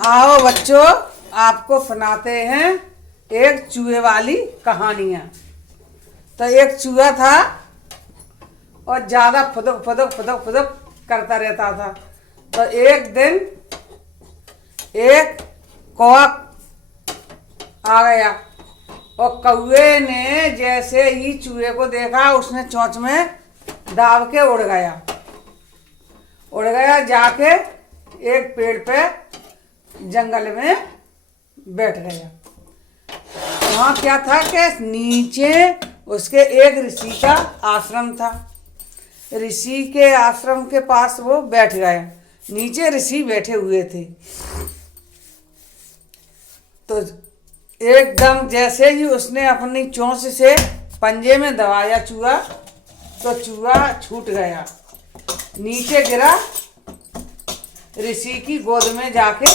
आओ बच्चों, आपको सुनाते हैं एक चूहे वाली कहानियाँ। तो एक चूहा था और ज़्यादा फुदक फुदक फुदक फुदक करता रहता था। तो एक दिन एक कौवा आ गया और कौवे ने जैसे ही चूहे को देखा उसने चोंच में दाब के उड़ गया जाके एक पेड़ पे जंगल में बैठ गया। वहाँ क्या था कि नीचे उसके एक ऋषि का आश्रम था। ऋषि के आश्रम के पास वो बैठ गया। नीचे ऋषि बैठे हुए थे। तो एकदम जैसे ही उसने अपनी चोंच से पंजे में दबाया चूहा, तो चूहा छूट गया, नीचे गिरा, ऋषि की गोद में जाके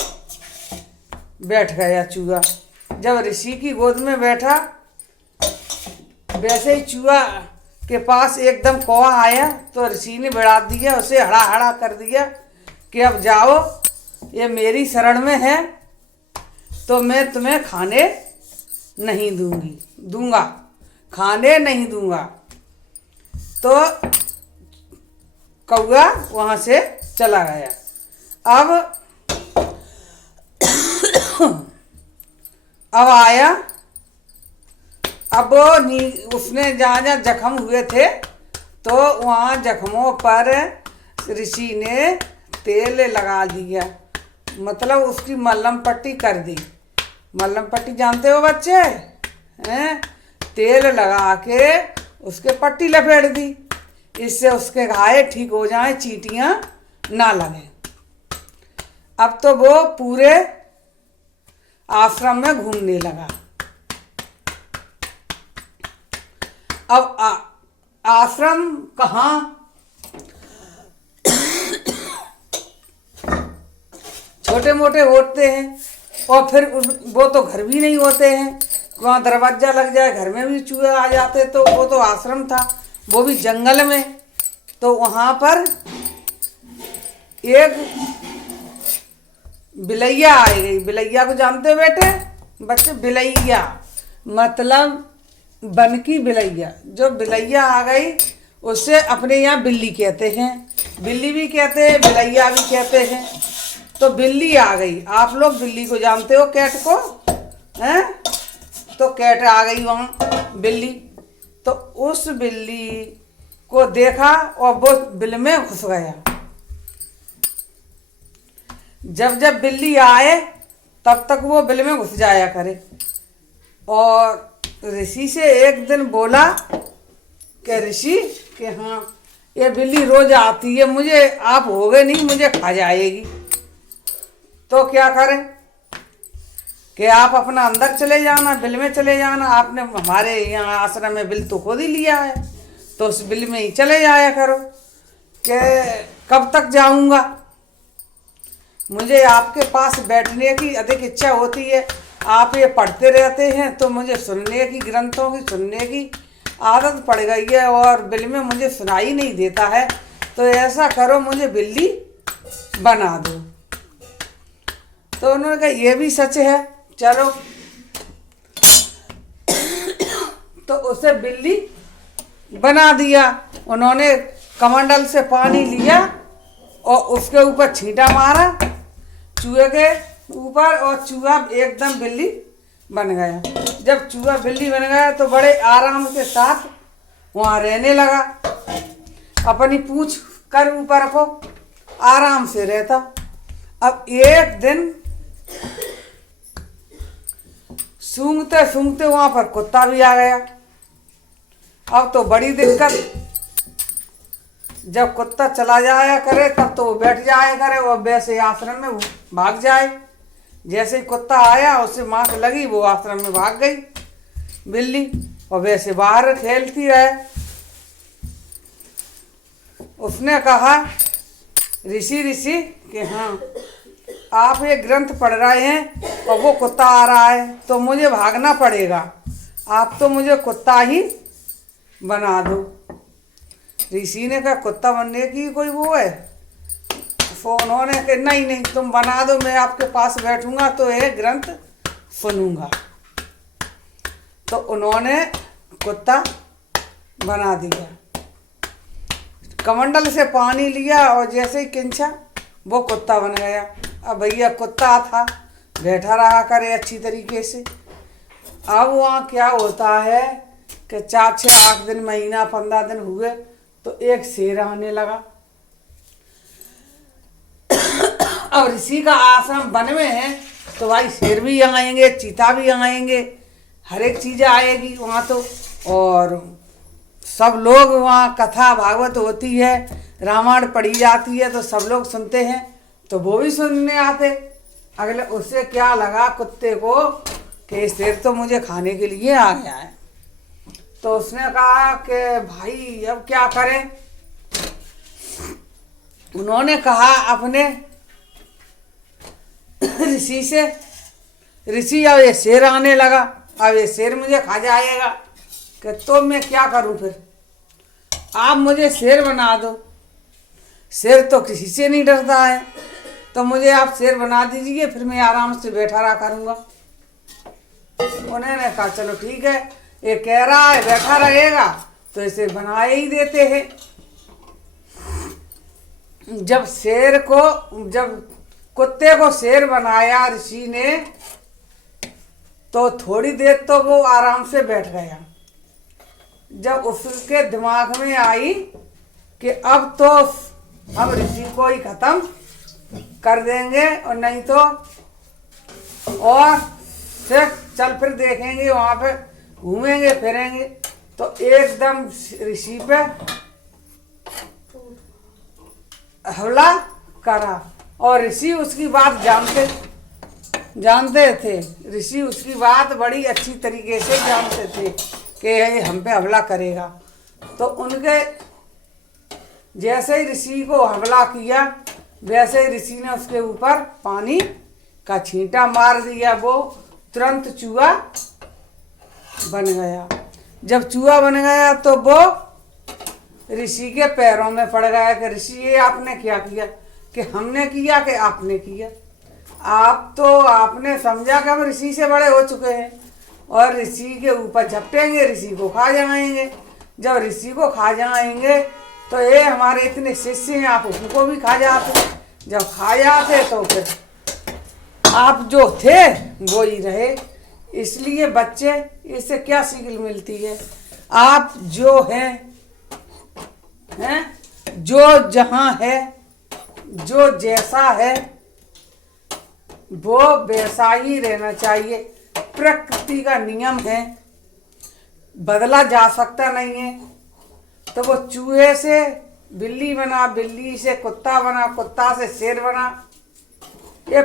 बैठ गया चूहा। जब ऋषि की गोद में बैठा, वैसे ही चूहा के पास एकदम कौवा आया तो ऋषि ने बढ़ा दिया, उसे हड़ा हड़ा कर दिया कि अब जाओ, ये मेरी शरण में है तो मैं तुम्हें खाने नहीं दूंगा, खाने नहीं दूंगा। तो कौवा वहाँ से चला गया। अब आया, अब उसने जहाँ जख्म हुए थे तो वहाँ जख्मों पर ऋषि ने तेल लगा दिया, मतलब उसकी मल्लम पट्टी कर दी। मल्लम पट्टी जानते हो बच्चे हैं? तेल लगा के उसके पट्टी लपेट दी, इससे उसके घाव ठीक हो जाए, चींटियाँ ना लगे। अब तो वो पूरे आश्रम में घूमने लगा। अब आश्रम कहाँ, छोटे मोटे होते हैं और फिर वो तो घर भी नहीं होते हैं। वहाँ दरवाजा लग जाए, घर में भी चूहे आ जाते। तो वो तो आश्रम था, वो भी जंगल में। तो वहाँ पर एक बिलैया आ गई। बिलैया को जानते हो बेटे बच्चे? बिलैया मतलब वन की बिलैया। जो बिलैया आ गई उससे अपने यहाँ बिल्ली कहते हैं, बिल्ली भी कहते हैं, बिलैया भी कहते हैं। तो बिल्ली आ गई। आप लोग बिल्ली को जानते हो, कैट को, हैं? तो कैट आ गई वहाँ बिल्ली। तो उस बिल्ली को देखा और वो बिल में घुस गया। जब जब बिल्ली आए तब तक वो बिल में घुस जाया करे। और ऋषि से एक दिन बोला कि ऋषि कि हाँ, ये बिल्ली रोज आती है, मुझे आप हो गए नहीं, मुझे खा जाएगी। तो क्या करें कि आप अपना अंदर चले जाना, बिल में चले जाना। आपने हमारे यहाँ आश्रम में बिल तो खुद ही लिया है, तो उस बिल में ही चले जाया करो। कि कब तक जाऊँगा, मुझे आपके पास बैठने की अधिक इच्छा होती है। आप ये पढ़ते रहते हैं तो मुझे सुनने की, ग्रंथों की सुनने की आदत पड़ गई है और बिल में मुझे सुनाई नहीं देता है। तो ऐसा करो, मुझे बिल्ली बना दो। तो उन्होंने कहा ये भी सच है, चलो। तो उसे बिल्ली बना दिया। उन्होंने कमंडल से पानी लिया और उसके ऊपर छींटा मारा चूहे के ऊपर, और चूहा एकदम बिल्ली बन गया। जब चूहा बिल्ली बन गया तो बड़े आराम के साथ वहाँ रहने लगा। अपनी पूंछ कर ऊपर को आराम से रहता। अब एक दिन सूंघते सूंघते वहाँ पर कुत्ता भी आ गया। अब तो बड़ी दिक्कत, जब कुत्ता चला जाया करे तब तो वो बैठ जाया करे और वैसे आश्रम में भाग जाए। जैसे ही कुत्ता आया उसे मांस लगी, वो आश्रम में भाग गई बिल्ली और वैसे बाहर खेलती रहे। उसने कहा ऋषि कि हाँ, आप ये ग्रंथ पढ़ रहे हैं और वो कुत्ता आ रहा है तो मुझे भागना पड़ेगा, आप तो मुझे कुत्ता ही बना दो। ऋषि ने कहा कुत्ता बनने की कोई वो है। तो उन्होंने कहा नहीं नहीं तुम बना दो, मैं आपके पास बैठूंगा तो ये ग्रंथ सुनूंगा। तो उन्होंने कुत्ता बना दिया। कमंडल से पानी लिया और जैसे ही खींचा वो कुत्ता बन गया। अब भैया कुत्ता था, बैठा रहा करे अच्छी तरीके से। अब वहाँ क्या होता है कि 4 6 8 दिन, महीना 15 दिन हुए तो एक शेर आने लगा। अब ऋषि का आश्रम वन में है तो भाई शेर भी आएंगे, चीता भी आएंगे, हर एक चीज़ आएगी वहाँ तो। और सब लोग वहाँ कथा भागवत होती है, रामायण पढ़ी जाती है तो सब लोग सुनते हैं, तो वो भी सुनने आते। अगले उससे क्या लगा कुत्ते को कि शेर तो मुझे खाने के लिए आ गया है। तो उसने कहा कि भाई अब क्या करें। उन्होंने कहा अपने ऋषि से, ऋषि अब ये शेर आने लगा, अब ये शेर मुझे खा जाएगा कि तो मैं क्या करूं फिर, आप मुझे शेर बना दो। शेर तो किसी से नहीं डरता है, तो मुझे आप शेर बना दीजिए, फिर मैं आराम से बैठा रहा करूँगा। उन्होंने कहा चलो ठीक है, ये कह रहा है बैठा रहेगा तो इसे बना ही देते हैं। जब कुत्ते को शेर बनाया ऋषि ने तो थोड़ी देर तो वो आराम से बैठ गया। जब उसके दिमाग में आई कि अब तो हम ऋषि को ही खत्म कर देंगे और नहीं तो और सिर्फ चल फिर देखेंगे, वहाँ पे घूमेंगे फिरेंगे, तो एकदम ऋषि पे हमला करा। और ऋषि उसकी बात जानते थे, ऋषि उसकी बात बड़ी अच्छी तरीके से जानते थे कि ये हम पे हमला करेगा। तो उनके जैसे ही ऋषि को हमला किया वैसे ही ऋषि ने उसके ऊपर पानी का छींटा मार दिया, वो तुरंत चूहा बन गया। जब चूहा बन गया तो वो ऋषि के पैरों में पड़ गया कि ऋषि ये आपने क्या किया, कि हमने किया कि आपने किया। आपने समझा कि हम ऋषि से बड़े हो चुके हैं और ऋषि के ऊपर झपटेंगे, ऋषि को खा जाएंगे। जब ऋषि को खा जाएंगे तो ये हमारे इतने शिष्य हैं, आप उनको भी खा जाते। जब खा जाते तो फिर आप जो थे वो ही रहे। इसलिए बच्चे, इससे क्या सीख मिलती है, आप जो हैं जो जहाँ है, जो जैसा है वो वैसा ही रहना चाहिए। प्रकृति का नियम है, बदला जा सकता नहीं है। तो वो चूहे से बिल्ली बना, बिल्ली से कुत्ता बना, कुत्ता से शेर बना, ये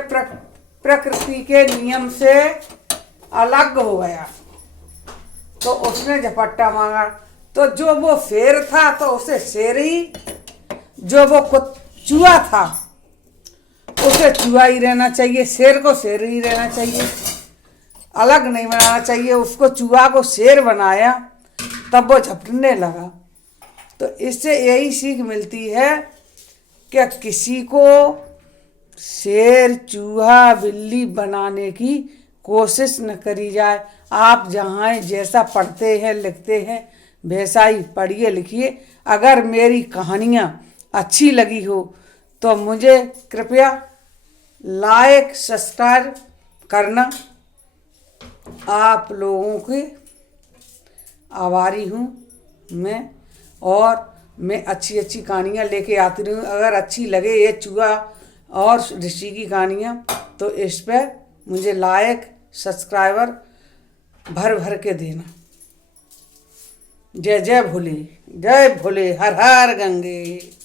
प्रकृति के नियम से अलग हो गया। तो उसने झपट्टा मांगा, तो जो वो शेर था तो उसे शेर ही, जो वो चूहा था उसे चूहा ही रहना चाहिए, शेर को शेर ही रहना चाहिए, अलग नहीं बनाना चाहिए। उसको चूहा को शेर बनाया तब वो झपटने लगा। तो इससे यही सीख मिलती है कि किसी को शेर, चूहा, बिल्ली बनाने की कोशिश न करी जाए। आप जहाँ जैसा पढ़ते हैं लिखते हैं वैसा ही पढ़िए लिखिए। अगर मेरी कहानियाँ अच्छी लगी हो तो मुझे कृपया लाइक सब्सक्राइब करना। आप लोगों की आभारी हूँ मैं, और मैं अच्छी कहानियाँ लेके आती रहूँ। अगर अच्छी लगे ये चूहा और ऋषि की कहानियाँ तो इस पर मुझे लाइक सब्सक्राइबर भर के देना। जय जय भोले, जय भोले, हर हर गंगे।